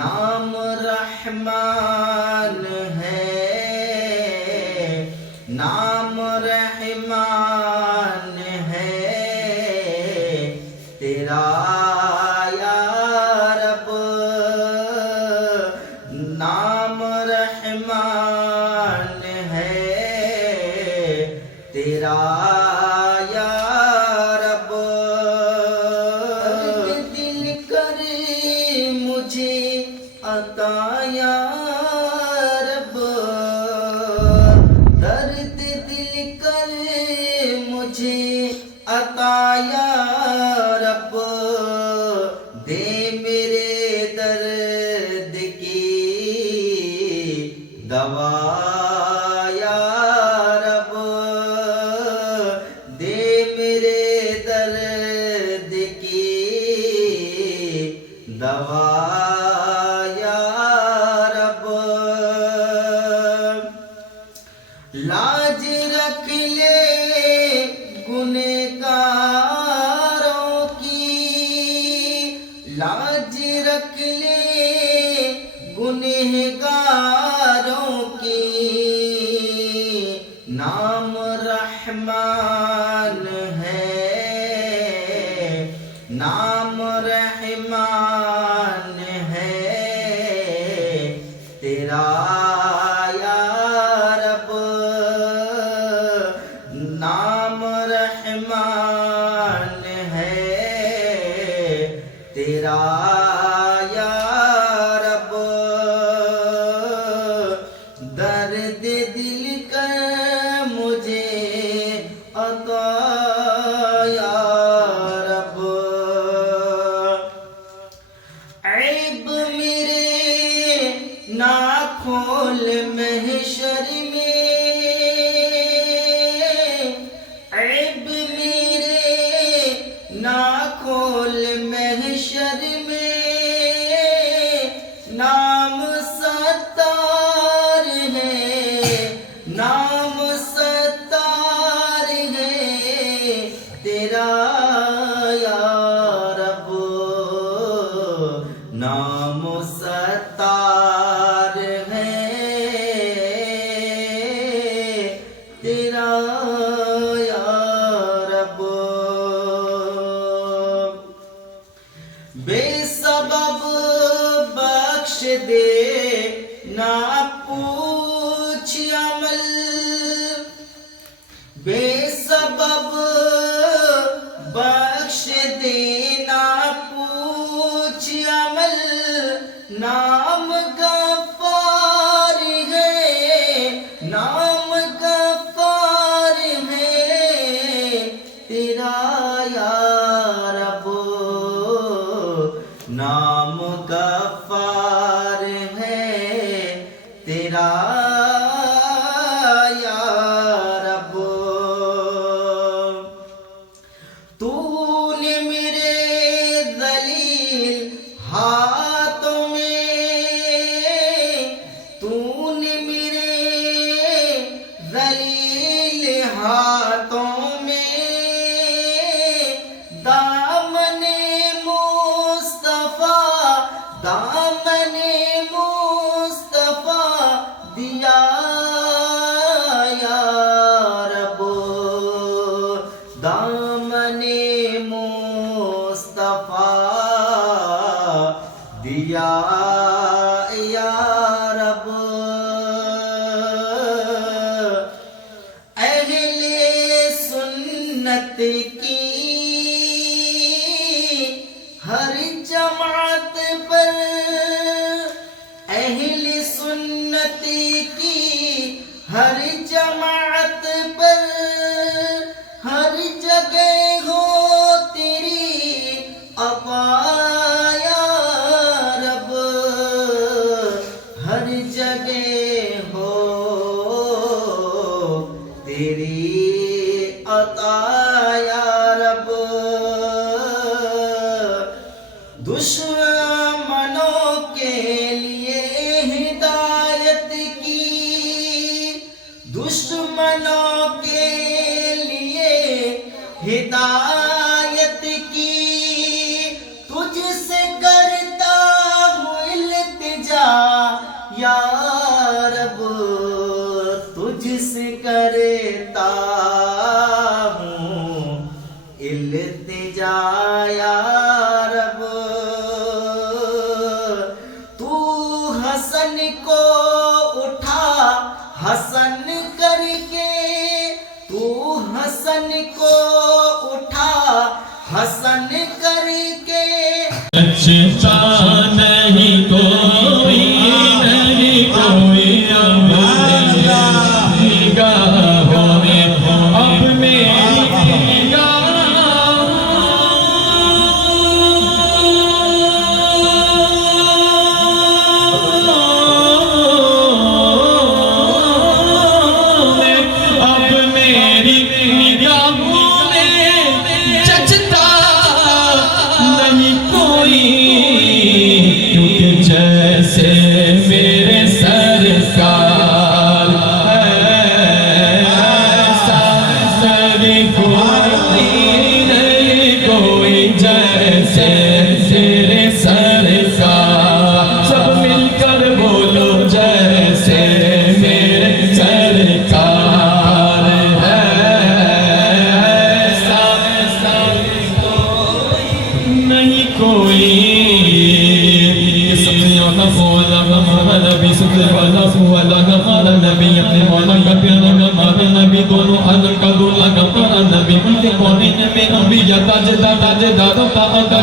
नाम रहमान है, नाम रहमान है तेरा या रब। नाम रहमान है तेरा या रब। दिल करे मुझे अता या रब, दर्द दिल करे मुझे अता या रब। दे मेरे दर्द की दवा या रब, दे मेरे दर्द की दवा या रब। लाज रख ले गुनहगारों की, लाज रख ले गुनहगारों की। नाम रहमान है, नाम रहमान है तेरा या रब। नाम रहमान है तेरा या रब। दर्द दिल कर मुझे अता या रब। ऐब मेरे ना खोल महशर में, ऐब मेरे ना खोल महशर में। नाम सत्तार है, नाम सत्तार है तेरा या रब। नाम सत्तार है तेरा या रब। बेसबब बख्श दे ना पूछ अमल, बेसबब बख्श दे ना पूछ अमल। नाम गफ्फार है, नाम गफ्फार है तेरा या रब। नाम गफ्फार है तेरा या रब। तूने मेरे दलील हाथों में, तूने मेरे दलील हाथों में दामने मुस्तफा, दामने मुस्तफा दिया या रब। दामने मुस्तफा दिया या रब। अहले सुन्नत की हर जमात पर, अहले सुन्नत की हर जमात पर हर जगह हो तेरी अता या रब। हसन को उठा हसन करके, तू हसन को उठा हसन करके। अच्छा नहीं कोई, नहीं कोई अब निगाहों में, अब मेरी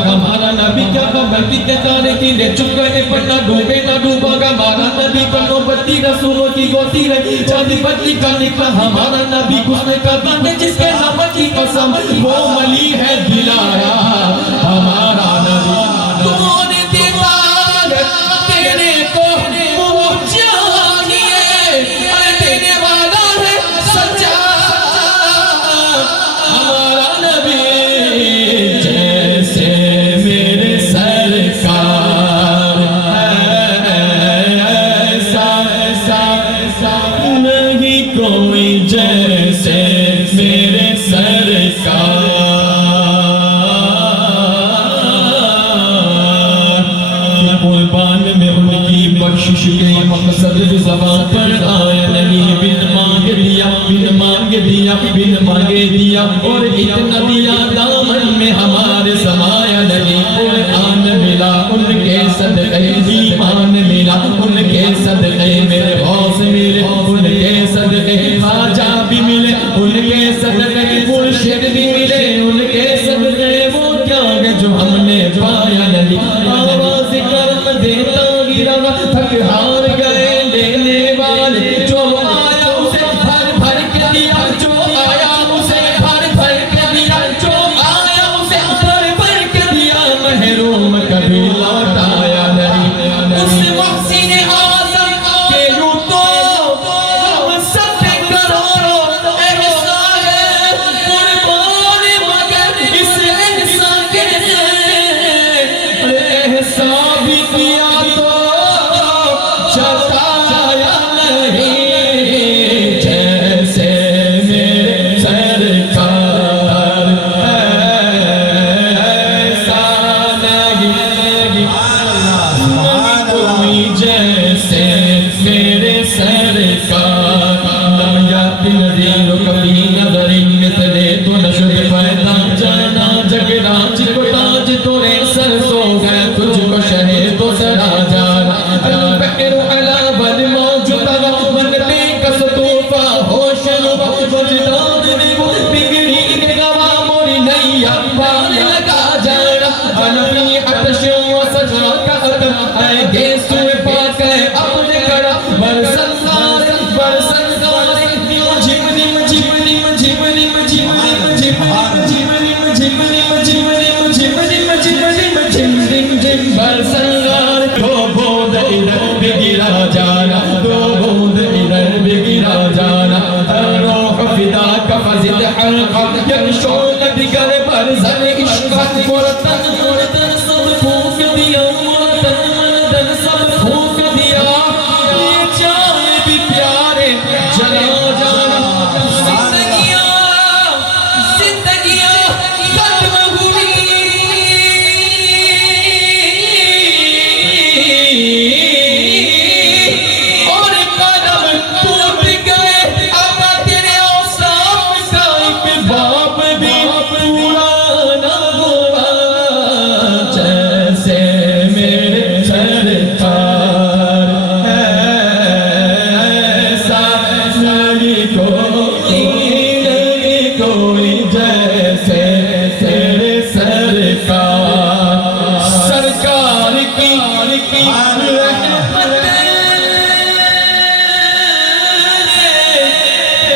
हमारा नबी क्या गलती के तारे की ले चुका है, पर ना डूबे ना डूबेगा हमारा नबी। कनो बत्ती रसूलों की गोती रही, चांदी बत्ती का निकला हमारा नबी। उसने कहा जिसके नाम की कसम, वो वली है दिलाया हमारा नबी। तूने देता तेरे को देने वाला है सच्चा हमारा नबी। जैसे मेरे सरकार ऐसा नहीं कोई, जैसे मेरे सरकार। कुर्बान में उनकी बख्शिश के मकसद ज़बान पर आया नहीं। बिन मांगे दिया, बिन मांगे दिया, बिन मांगे दिया, और इतना दिया दामन में हमारे समाया नहीं। कुरान मिला उनके सदक़े, ईमान मिला उनके सदक़े, मेरे हौस मिले उनके सदक़े, ख्वाजा भी मिले उनके सदक़े, मुर्शिद भी मिले उनके सदक़े। वो क्या है जो हमने पाया नहीं। आवाज़ कर्म देता गिरा, थक हार गए लेने वाले। जो आया उसे भर भर के दिया, जो आया उसे भर भर के दिया, जो आया उसे भर भर के दिया। महरूम कभी लौटाया नहीं। उस मुहसिन आज़म के यूं तो हम सब पे करोड़ों एहसान है कुर्बान, मगर इस एहसान के एहसान भी किया तो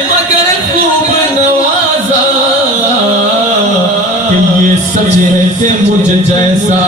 मगर खूब नवाजा कि ये सच है कि मुझ जैसा